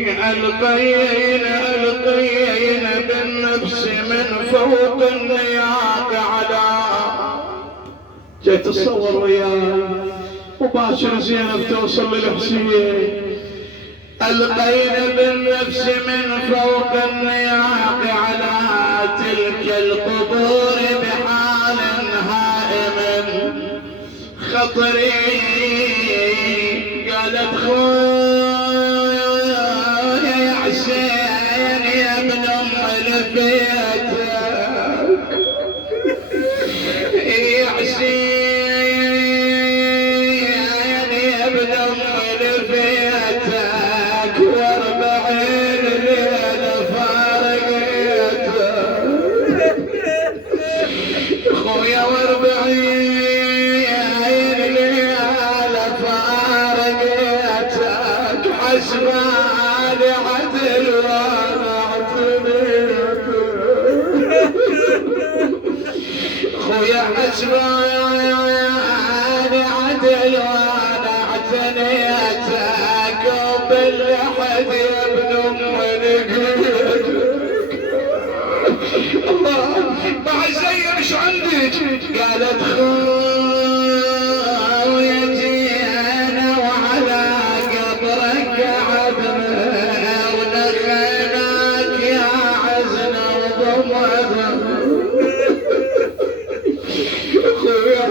ألقينا بالنفس من فوق النياق على جيت تصور وياي مباشر زينب توصل للحسين. ألقينا بالنفس من فوق النياق على تلك القبور بحال هائم خطري. قالت حسين يا ابن ام البيت يا حسين يا ابن ام البيتك واربعين ليله فارقتك خويا واربعين ليله فارقتك حسباني عدل وانا اعتنيتك خويا حسباني عدل وانا اعتنيتك وبالحد يا ابن ام نقيتك. الله بعد زي مش عندك. قالت خويتي انا وعلى قبرك عبنا ونخيناك يا عزنا وضمنا خويا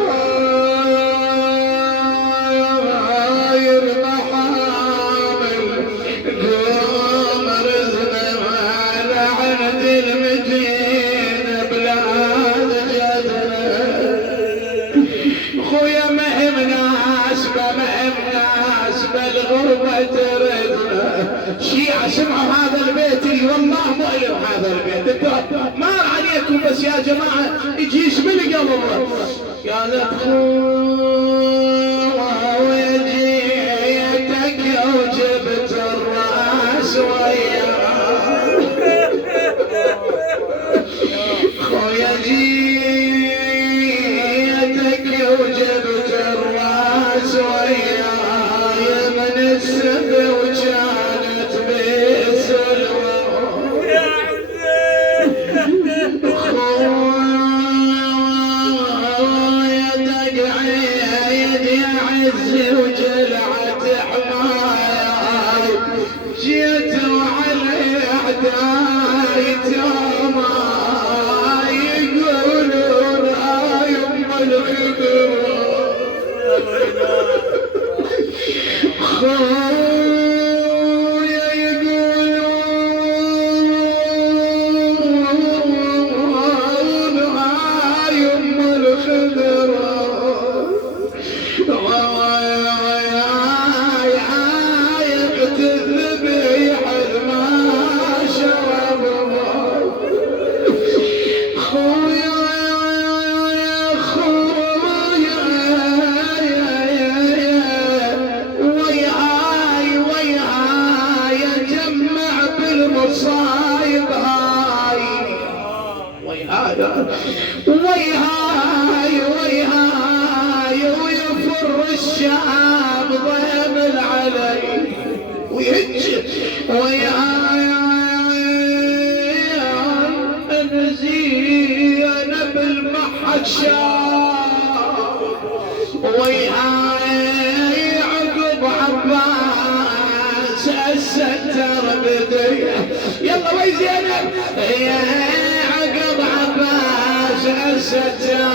هاير محامل قوم رزنا على عهد المدينة بلاد جدنا خويا ما هم ناس بالغربة تردنا. شيعة سمعوا هذا البيت اللي والله مؤلم هذا البيت مار عليكم بس يا جماعة يجيش من قلبه. قالت وجيتك وجبت الراس وياك خويا جيتك وجبت الراس وياي من السب وكانت بالسلوى خويا تقعد يا عز وجلعت حماي جيت وعلى اعداي تما يقولون يم الخضر خويا يقولون يم الخضر تذبيح ما شرب خويا وياي جمع بالمصايب هاي وياي ويفر الشام ضيم علي ويهج وياي زينب المحد شام وياي عقب عباس الستر بدري. يلا وي زينب يا عقب عباس الستر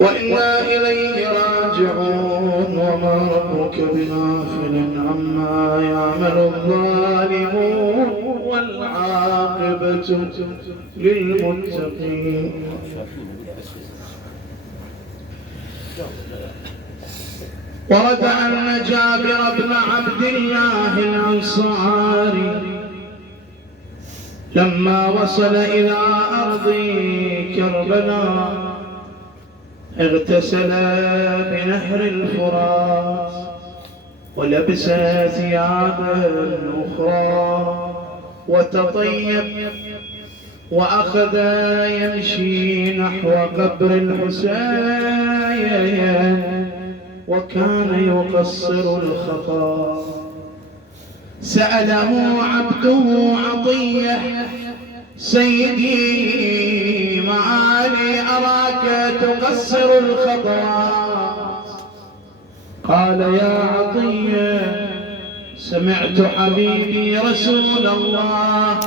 وإنا إليه راجعون. وما ربك بغافل عما يعمل الظالمون والعاقبة للمتقين. ورد أن جابر بن عبد الله الأنصاري لما وصل إلى أرض كربلاء اغتسل بنهر الفرات ولبس ثيابا أخرى وتطيب وأخذ يمشي نحو قبر الحسين وكان يقصر الخطا. سأله عبده عطية: سيدي ما لي أراك تقصر الخطوات؟ قال: يا عطية، سمعت حبيبي رسول الله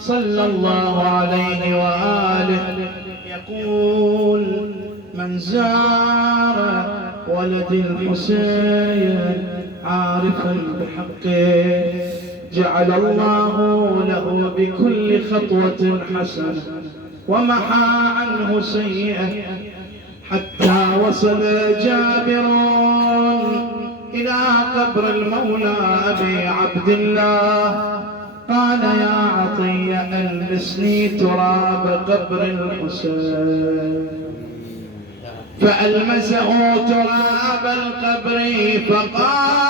صلى الله عليه وآله يقول: من زار ولد الحسين عارفا بحقه جعل الله له بكل خطوة حسنة ومحى عنه سيئة. حتى وصل جابر إلى قبر المولى أبي عبد الله، قال: يا عطية، ألبسني تراب قبر الحسين. فألمسه تراب القبر فقال: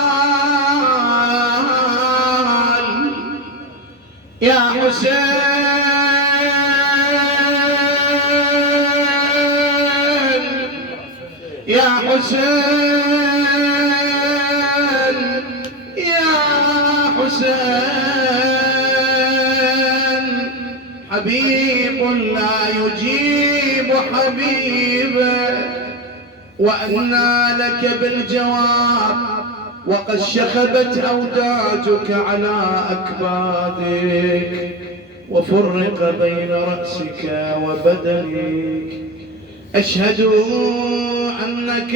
يا حسين، يا حسين، يا حسين، حبيب لا يجيب حبيبه، وأنى لك بالجواب وقد شخبت أوداجك على أكبادك وفرق بين رأسك وبدنك. أشهد أنك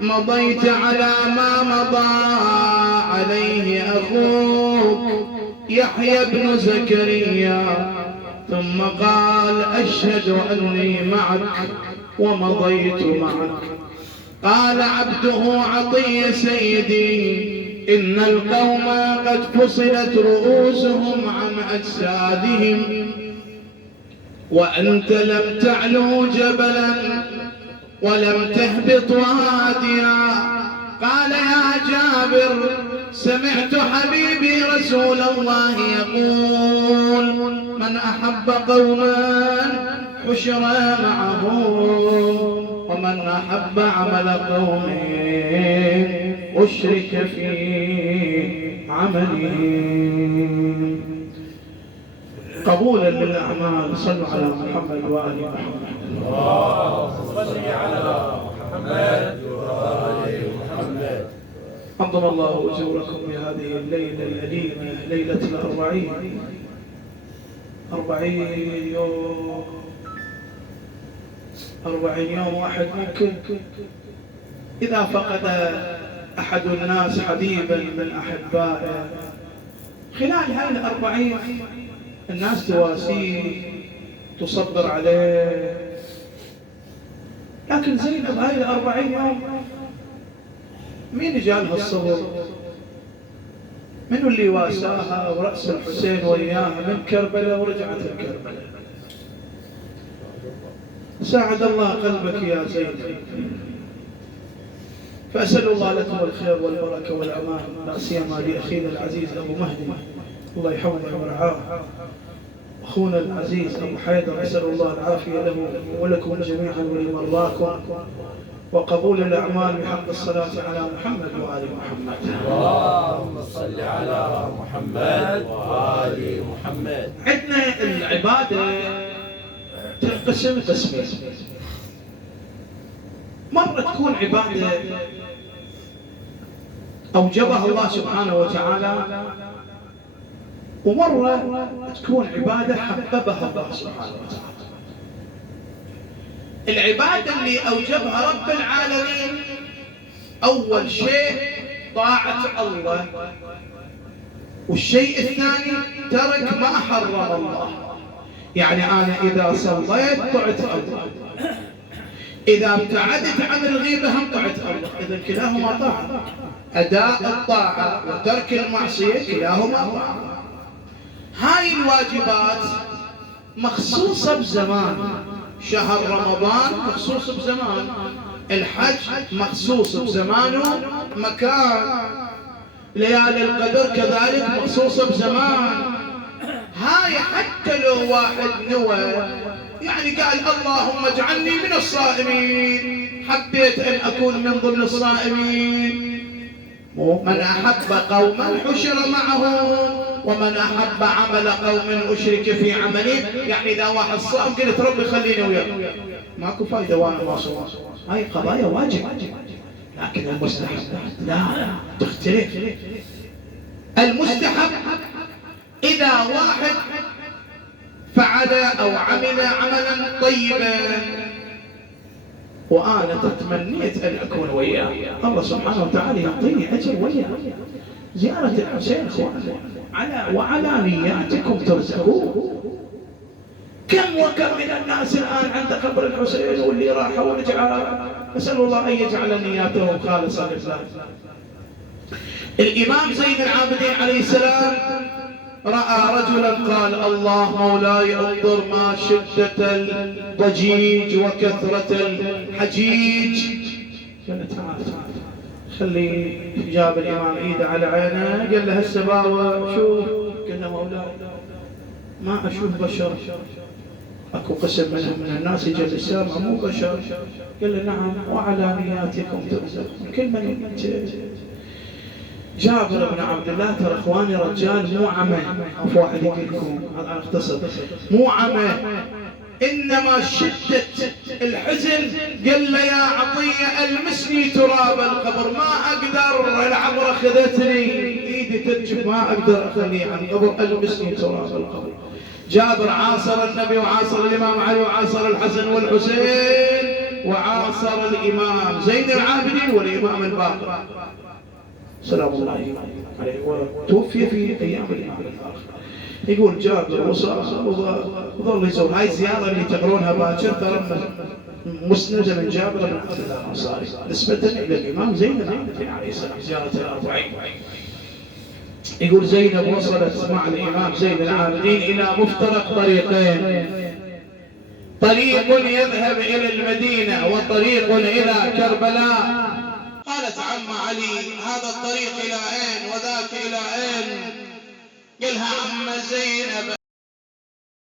مضيت على ما مضى عليه أخوك يحيى بن زكريا. ثم قال: أشهد أني معك ومضيت معك. قال عبده عطية: سيدي، إن القوم قد فصلت رؤوسهم عن أجسادهم وأنت لم تعلو جبلا ولم تهبط واديا. قال: يا جابر، سمعت حبيبي رسول الله يقول: من أحب قوما حشر معهم، ومن أحب عمل قوم أشرك في عملهم. قبولا للأعمال صلوا على محمد وآل محمد. اللهم صل على محمد وآل محمد. عظم الله أجوركم بهذه الليلة الأليمة، ليلة الأربعين. 40 يوم واحد منكم إذا فقد أحد الناس حبيبا من أحبائه خلال هاي 40 الناس تواسيه تصبر عليه، لكن زينب هاي 40 يوم مين جالها الصبر؟ منو اللي واساها ورأس الحسين وياها من كربلاء ورجعت الكربلاء؟ ساعد الله قلبك يا زينب. فأسأل الله لكم الخير والبركة والأمان، لا سيما لأخينا العزيز أبو مهدي، الله يحفظه ورعاه. أخونا العزيز أبو حيدر، أسأل الله العافية له ولكم جميعا ولمن راكم، وقبول الأعمال بحق الصلاة على محمد وآل محمد. اللهم صل على محمد وآل محمد. عندنا العبادة تنقسم قسمين، مرة تكون عبادة أوجبها الله سبحانه وتعالى، ومرة تكون عبادة حببها الله سبحانه وتعالى. العبادة اللي أوجبها رب العالمين أول شيء طاعة الله، والشيء الثاني ترك ما حرم الله. يعني أنا إذا صليت طعت الله، إذا ابتعدت عن الغيبة هم طعت الله، إذا كلاهما طاعة. أداء الطاعة وترك المعصية كلاهما طاعة. هاي الواجبات مخصوصة بزمان، شهر رمضان مخصوص بزمان، الحج مخصوص بزمانه مكان، ليالي القدر كذلك مخصوصة بزمان، هاي حتى لو واحد نوى يعني قال اللهم اجعلني من الصائمين، حبيت ان اكون من ضمن الصائمين. من احب قوما حشر معهم، ومن احب عمل قوم اشرك في عمله. يعني اذا واحد صام قلت ربي خليني وياك، ماكو فايده وانا ما صوم. هاي قضايا واجب، لكن المستحب لا تختلف. المستحب اذا واحد فعل او عمل عملا طيبا وانا تتمنيت ان اكون وياه، الله سبحانه وتعالى يعطيني اجر وياه. زيارة الحسين وعلى نياتكم ترزقون. كم وكم من الناس الان عند قبر الحسين واللي راح ورجع، نسال الله ان يجعل نياتهم خالصه لله. الامام زين العابدين عليه السلام راى رجلا قال الله مولاي انظر ما شده الضجيج وكثره الحجيج. قال تعال خلي. جاب الامام ايده على عينه قال له هالسباوه شوف. قال له مولاي ما اشوف بشر، اكو قسم من الناس يجي السامع مو بشر. قال له نعم وعلى نياتكم ترزقون. كل من جابر بن عبد الله ترى اخواني رجال مو عمى، في واحد يقول لكم انا اختصر، مو عمى انما شدة الحزن. قال له يا عطية المسني تراب القبر، ما اقدر العبرة اخذتني ايدي ترجف ما اقدر اخليه عن قبر، المسني تراب القبر. جابر عاصر النبي وعاصر الامام علي وعاصر الحسن والحسين وعاصر الامام زين العابدين والامام الباقر سلام الله عليه، وتوفي في ايام الامام الباقر. يقول جابر وظل يزور. هاي الزياره اللي تقرونها باكر ترى مسنده من جابر بن عبد الله الانصاري نسبه الى الامام زين العابدين عليه السلام، زياره الاربعين. يقول زينب وصلت مع الامام زين العابدين الى مفترق طريقين، طريق يذهب الى المدينه وطريق الى كربلاء. قالت عم علي هذا الطريق الى اين وذاك الى اين؟ قالها عم زينب